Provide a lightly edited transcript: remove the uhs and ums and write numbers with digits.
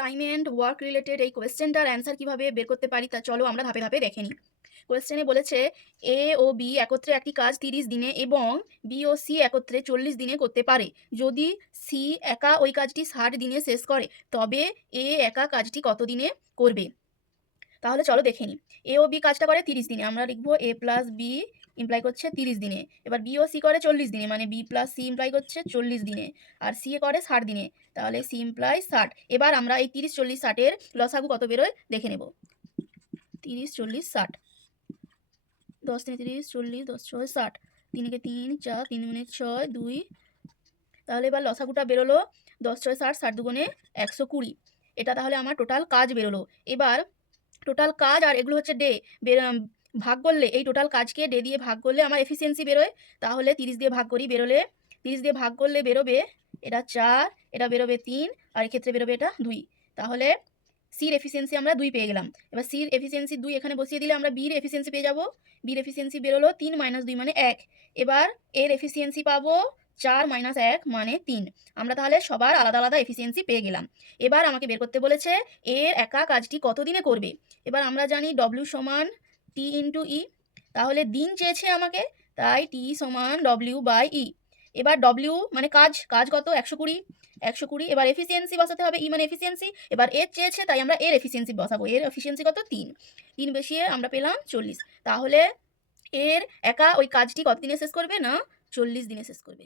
Time and work related এই কোয়েশ্চেনটার answer কীভাবে বের করতে পারি তা চলো আমরা ধাপে ধাপে দেখে নিই। কোয়েশ্চেনে বলেছে এ ও বি একত্রে একটি কাজ 30 দিনে এবং বি ও সি একত্রে 40 দিনে করতে পারে। যদি সি একা ওই কাজটি 60 দিনে শেষ করে তবে এ একা কাজটি কত দিনে করবে। তাহলে চলো দেখে নিই। এ ও বি কাজটা করে 30 দিনে, আমরা লিখবো এ প্লাস বি ইমপ্লাই করছে 30 দিনে। এবার বি ও সি করে 40 দিনে, মানে বি প্লাস সি ইমপ্লাই করছে 40 দিনে। আর সি এ করে 60 দিনে, তাহলে সি ইমপ্লাই 60। এবার আমরা এই 30 40 60-এর লসাগু কত বেরোয় দেখে নেব। 30 40 60, 10 3 30 40, 10 6 60, 3 কে 3 4, 3 দুগুণে 6 2। তাহলে এবার লসাগুটা বেরোলো 10 6 60, 60 দুগুণে 120। এটা তাহলে আমার টোটাল কাজ বেরোলো। এবার টোটাল কাজ আর এগুলো হচ্ছে ডে, ভাগ করলে এই টোটাল কাজকে ডে দিয়ে ভাগ করলে আমার এফিসিয়েন্সি বেরোয়। তাহলে 30 দিয়ে ভাগ করি, বেরোলে 30 দিয়ে ভাগ করলে বেরোবে এটা 4, এটা বেরোবে 3, আর এক্ষেত্রে বেরোবে এটা 2। তাহলে সির এফিসিয়েন্সি আমরা 2 পেয়ে গেলাম। এবার সির এফিসিয়েন্সি 2 এখানে বসিয়ে দিলে আমরা বির এফিসিয়েন্সি পেয়ে যাবো। বির এফিসিয়েন্সি বেরোলো 3 - 2 মানে 1। এবার এর এফিসিয়েন্সি পাবো 4 - 1 মানে 3। আমরা তাহলে সবার আলাদা আলাদা এফিসিয়েন্সি পেয়ে গেলাম। এবার আমাকে বের করতে বলেছে এর একা কাজটি কত দিনে করবে। এবার আমরা জানি ডব্লিউ সমান টি ইন্টু ই, তাহলে দিন চেয়েছে আমাকে, তাই টি সমান ডব্লিউ বাই ই। এবার ডব্লিউ মানে কাজ, কাজ কত 120, 120। এবার এফিসিয়েন্সি বসাতে হবে, ই মানে এফিসিয়েন্সি। এবার এর চেয়েছে তাই আমরা এর এফিসিয়েন্সি বসাবো। এর এফিসিয়েন্সি কত 3, 3 বেশিয়ে আমরা পেলাম 40। তাহলে এর একা ওই কাজটি কত দিনে শেষ করবে না 40 দিনে শেষ করবে।